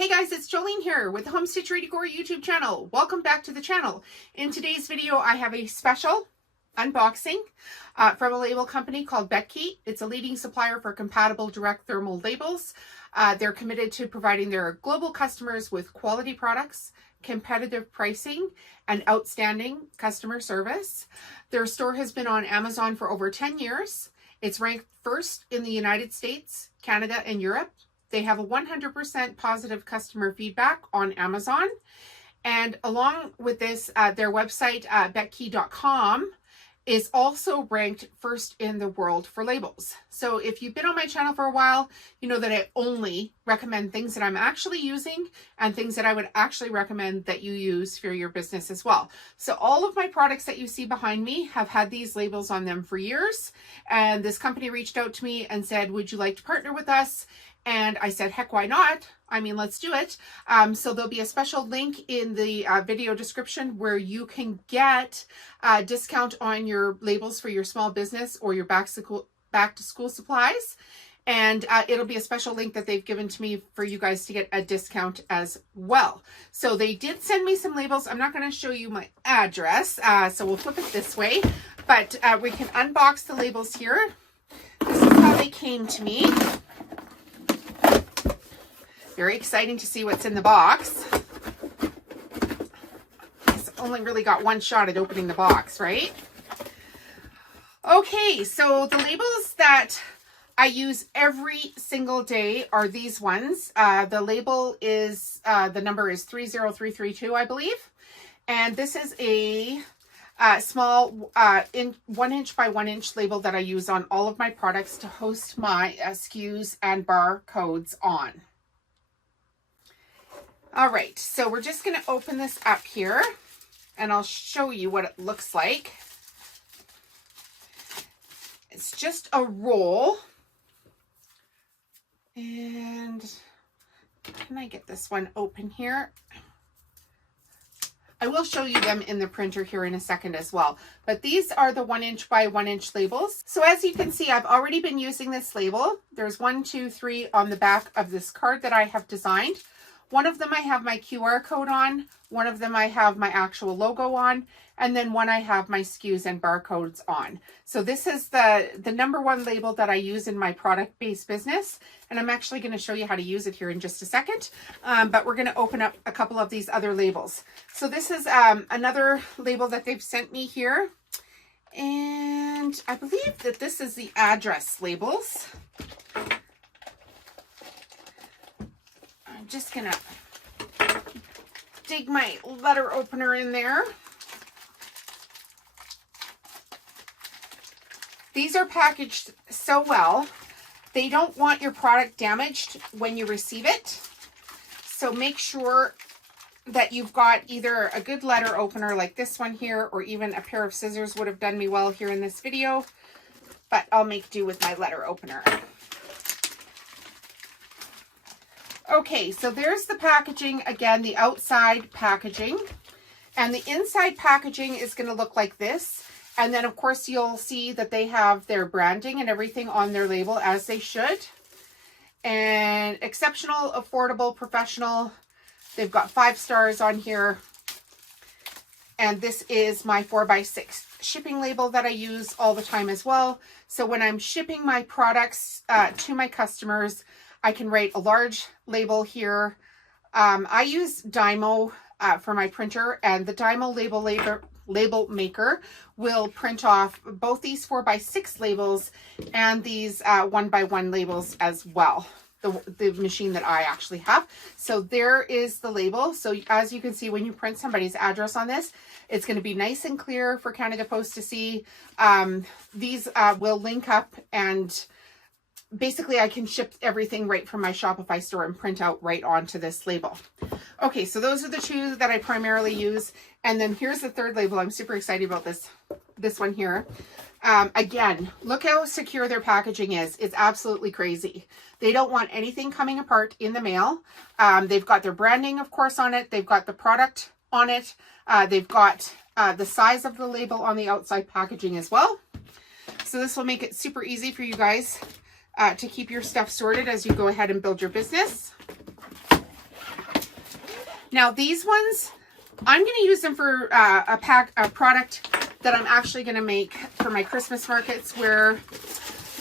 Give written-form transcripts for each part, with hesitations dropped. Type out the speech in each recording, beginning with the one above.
Hey guys, it's Jolene here with the Home Stitchery Decor YouTube channel. Welcome back to the channel. In today's video, I have a special unboxing from a label company called Betckey. It's a leading supplier for compatible direct thermal labels. They're committed to providing their global customers with quality products, competitive pricing, and outstanding customer service. Their store has been on Amazon for over 10 years. It's ranked first in the United States, Canada, and Europe. They have a 100% positive customer feedback on Amazon. And along with this, their website, betckey.com, is also ranked first in the world for labels. So if you've been on my channel for a while, you know that I only recommend things that I'm actually using and things that I would actually recommend that you use for your business as well. So all of my products that you see behind me have had these labels on them for years. And this company reached out to me and said, would you like to partner with us? And I said, heck, why not? I mean, let's do it. So there'll be a special link in the video description where you can get a discount on your labels for your small business or your back to school supplies. And it'll be a special link that they've given to me for you guys to get a discount as well. So they did send me some labels. I'm not going to show you my address, so we'll flip it this way. But we can unbox the labels here. This is how they came to me. Very exciting to see what's in the box. It's only really got one shot at opening the box, right? Okay, so the labels that I use every single day are these ones. The label is, the number is 30332, I believe. And this is a small 1 inch by 1 inch label that I use on all of my products to host my SKUs and barcodes on. All right, so we're just going to open this up here and I'll show you what it looks like. It's just a roll. And can I get this one open here? I will show you them in the printer here in a second as well. But these are the 1 inch by 1 inch labels. So as you can see, I've already been using this label. There's 1, 2, 3 on the back of this card that I have designed. One of them I have my QR code on, one of them I have my actual logo on, and then one I have my SKUs and barcodes on. So this is the number one label that I use in my product-based business, and I'm actually going to show you how to use it here in just a second, but we're going to open up a couple of these other labels. So this is another label that they've sent me here, and I believe that this is the address labels. I'm just gonna dig my letter opener in there. These are packaged so well. They don't want your product damaged when you receive it. So make sure that you've got either a good letter opener like this one here, or even a pair of scissors would have done me well here in this video, but I'll make do with my letter opener. Okay, so there's the packaging, again, the outside packaging, and the inside packaging is going to look like this. And then, of course, you'll see that they have their branding and everything on their label, as they should. And exceptional, affordable, professional. They've got 5 stars on here. And this is my 4x6 shipping label that I use all the time as well. So when I'm shipping my products to my customers, I can write a large label here. I use DYMO for my printer, and the DYMO label maker will print off both these 4x6 labels and these 1x1 labels as well. The machine that I actually have. So there is the label. So as you can see, when you print somebody's address on this, it's going to be nice and clear for Canada Post to see. These will link up, and basically I can ship everything right from my Shopify store and print out right onto this label. Okay, so those are the 2 that I primarily use. And then here's the third label. I'm super excited about this one here. Again, look how secure their packaging is. It's absolutely crazy. They don't want anything coming apart in the mail. They've got their branding, of course, on it. They've got the product on it. They've got the size of the label on the outside packaging as well. So this will make it super easy for you guys to keep your stuff sorted as you go ahead and build your business. Now these ones, I'm going to use them for a product that I'm actually going to make for my Christmas markets, where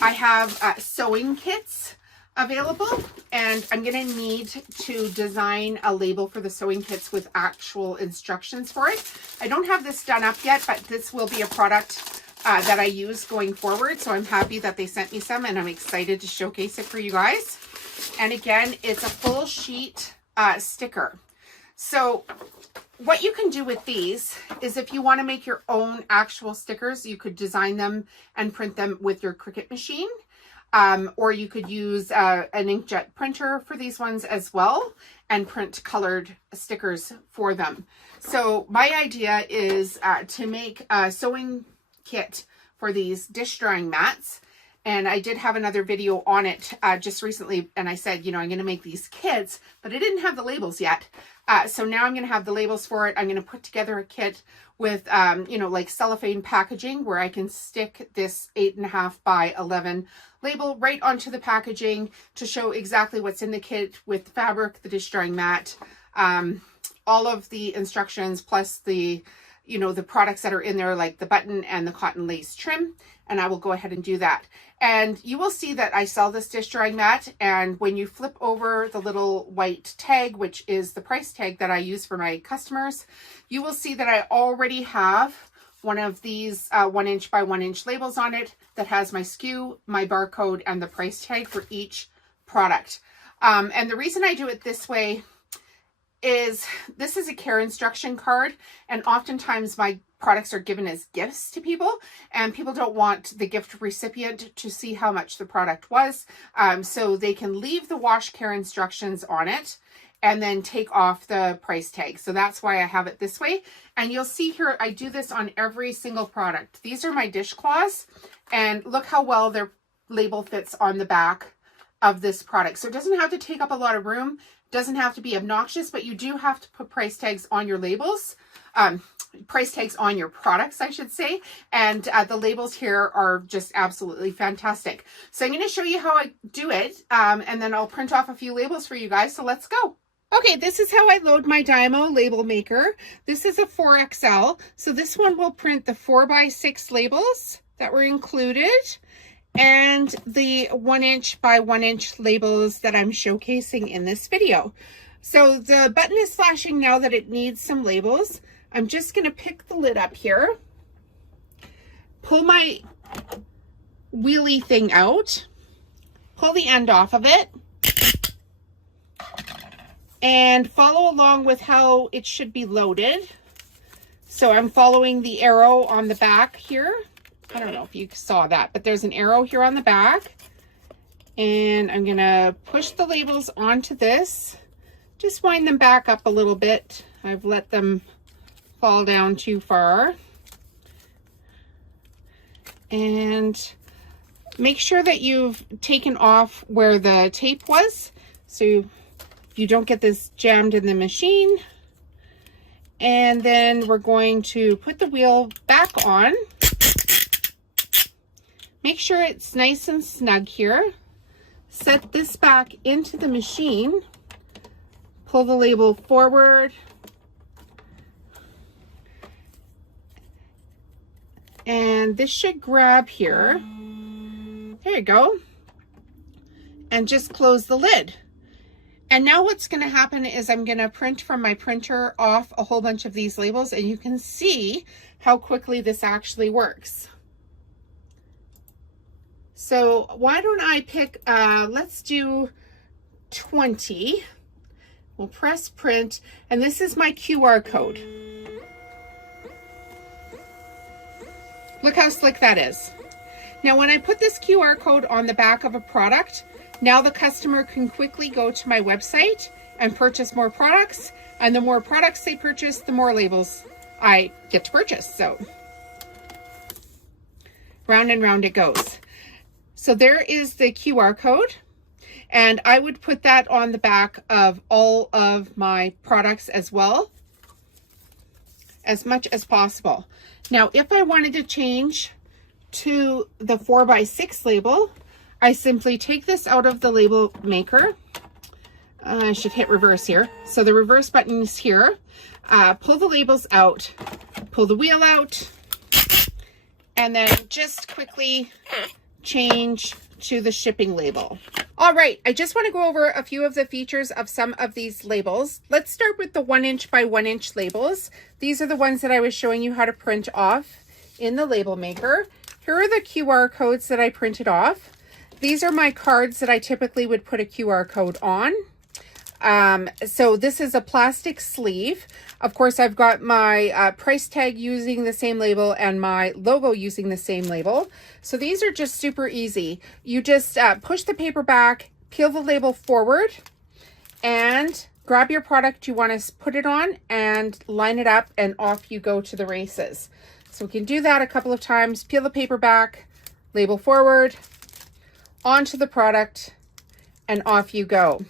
I have sewing kits available, and I'm going to need to design a label for the sewing kits with actual instructions for it. I don't have this done up yet, but this will be a product that I use going forward. So I'm happy that they sent me some, and I'm excited to showcase it for you guys. And again, it's a full sheet sticker. So what you can do with these is, if you want to make your own actual stickers, you could design them and print them with your Cricut machine. Or you could use an inkjet printer for these ones as well, and print colored stickers for them. So my idea is to make a sewing kit for these dish drying mats. And I did have another video on it just recently, and I said, you know, I'm going to make these kits, but I didn't have the labels yet. So now I'm going to have the labels for it. I'm going to put together a kit with, you know, like cellophane packaging, where I can stick this 8.5 by 11 label right onto the packaging to show exactly what's in the kit, with the fabric, the dish drying mat, all of the instructions, plus the, you know, the products that are in there, like the button and the cotton lace trim. And I will go ahead and do that. And you will see that I sell this dish drying mat. And when you flip over the little white tag, which is the price tag that I use for my customers, you will see that I already have one of these 1 inch by 1 inch labels on it that has my SKU, my barcode, and the price tag for each product. And the reason I do it this way is, this is a care instruction card, and oftentimes my products are given as gifts to people, and people don't want the gift recipient to see how much the product was. So they can leave the wash care instructions on it and then take off the price tag. So that's why I have it this way. And you'll see here, I do this on every single product. These are my dishcloths, and look how well their label fits on the back of this product. So it doesn't have to take up a lot of room, doesn't have to be obnoxious, but you do have to put price tags on your labels. Price tags on your products, I should say. And the labels here are just absolutely fantastic. So I'm going to show you how I do it, and then I'll print off a few labels for you guys. So let's go. Okay, this is how I load my DYMO label maker. This is a 4XL. So this one will print the 4x6 labels that were included, and the 1 inch by 1 inch labels that I'm showcasing in this video. So the button is flashing now that it needs some labels. I'm just going to pick the lid up here, pull my wheelie thing out, pull the end off of it, and follow along with how it should be loaded. So I'm following the arrow on the back here. I don't know if you saw that, but there's an arrow here on the back. And I'm going to push the labels onto this. Just wind them back up a little bit. I've let them fall down too far. And make sure that you've taken off where the tape was, so you don't get this jammed in the machine. And then we're going to put the wheel back on. Make sure it's nice and snug here. Set this back into the machine. Pull the label forward. And this should grab here. There you go. And just close the lid. And now what's going to happen is I'm going to print from my printer off a whole bunch of these labels, and you can see how quickly this actually works. So why don't I pick, let's do 20. We'll press print, and this is my QR code. Look how slick that is. Now when I put this QR code on the back of a product, now the customer can quickly go to my website and purchase more products, and the more products they purchase, the more labels I get to purchase. So round and round it goes. So there is the QR code, and I would put that on the back of all of my products as well, as much as possible. Now, if I wanted to change to the 4x6 label, I simply take this out of the label maker. I should hit reverse here. So the reverse button is here. Pull the labels out, pull the wheel out, and then just quickly change to the shipping label. All right, I just want to go over a few of the features of some of these labels. Let's start with the 1" by 1" labels. These are the ones that I was showing you how to print off in the label maker. Here are the QR codes that I printed off. These are my cards that I typically would put a QR code on. So this is a plastic sleeve. Of course, I've got my price tag using the same label and my logo using the same label. So these are just super easy. You just push the paper back, peel the label forward, and grab your product you want to put it on and line it up, and off you go to the races. So we can do that a couple of times. Peel the paper back, label forward, onto the product, and off you go.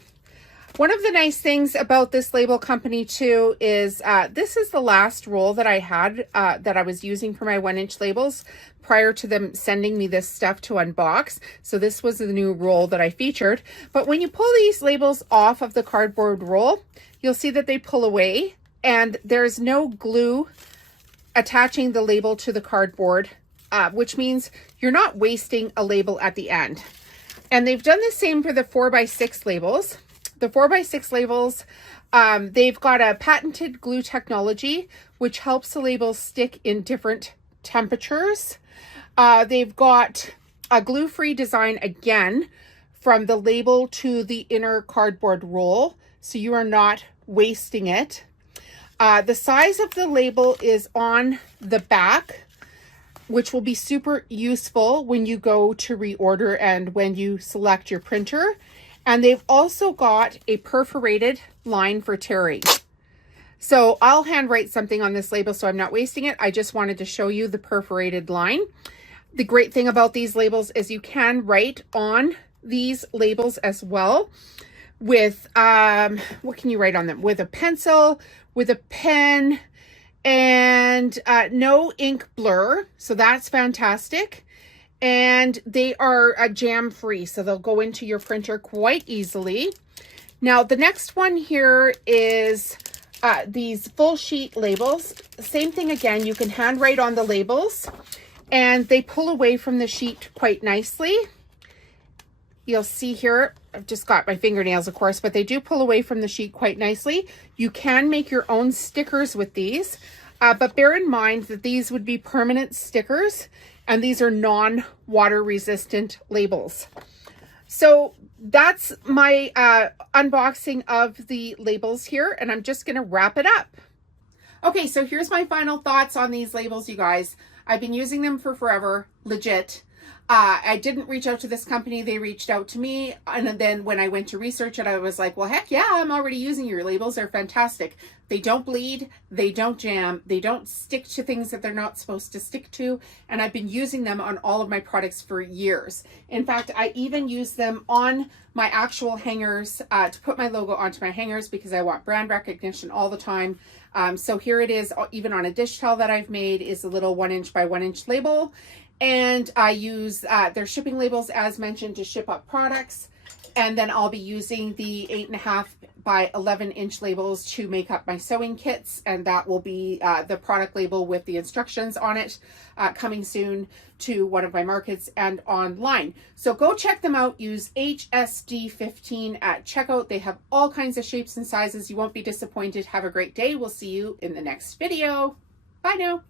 One of the nice things about this label company too is this is the last roll that I had that I was using for my 1" labels prior to them sending me this stuff to unbox. So this was the new roll that I featured. But when you pull these labels off of the cardboard roll, you'll see that they pull away and there's no glue attaching the label to the cardboard, which means you're not wasting a label at the end. And they've done the same for the 4x6 labels. The 4x6 labels, they've got a patented glue technology, which helps the labels stick in different temperatures. They've got a glue-free design again from the label to the inner cardboard roll, so you are not wasting it. The size of the label is on the back, which will be super useful when you go to reorder and when you select your printer. And they've also got a perforated line for tearing. So I'll handwrite something on this label so I'm not wasting it. I just wanted to show you the perforated line. The great thing about these labels is you can write on these labels as well with, what can you write on them? With a pencil, with a pen, and no ink blur. So that's fantastic. And they are jam free, so they'll go into your printer quite easily. Now the next one here is these full sheet labels. Same thing again, you can handwrite on the labels and they pull away from the sheet quite nicely. You'll see here, I've just got my fingernails of course, but they do pull away from the sheet quite nicely. You can make your own stickers with these, but bear in mind that these would be permanent stickers. And these are non-water resistant labels. So that's my unboxing of the labels here, and I'm just gonna wrap it up. Okay, so here's my final thoughts on these labels, you guys. I've been using them for forever, legit. I didn't reach out to this company, they reached out to me. And then when I went to research it, I was like, well, heck yeah, I'm already using your labels. They're fantastic. They don't bleed, they don't jam, they don't stick to things that they're not supposed to stick to. And I've been using them on all of my products for years. In fact, I even use them on my actual hangers to put my logo onto my hangers because I want brand recognition all the time. So here it is, even on a dish towel that I've made is a little 1" by 1" label. And I use their shipping labels as mentioned to ship up products. And then I'll be using the 8.5 by 11" labels to make up my sewing kits. And that will be the product label with the instructions on it coming soon to one of my markets and online. So go check them out. Use HSD15 at checkout. They have all kinds of shapes and sizes. You won't be disappointed. Have a great day. We'll see you in the next video. Bye now.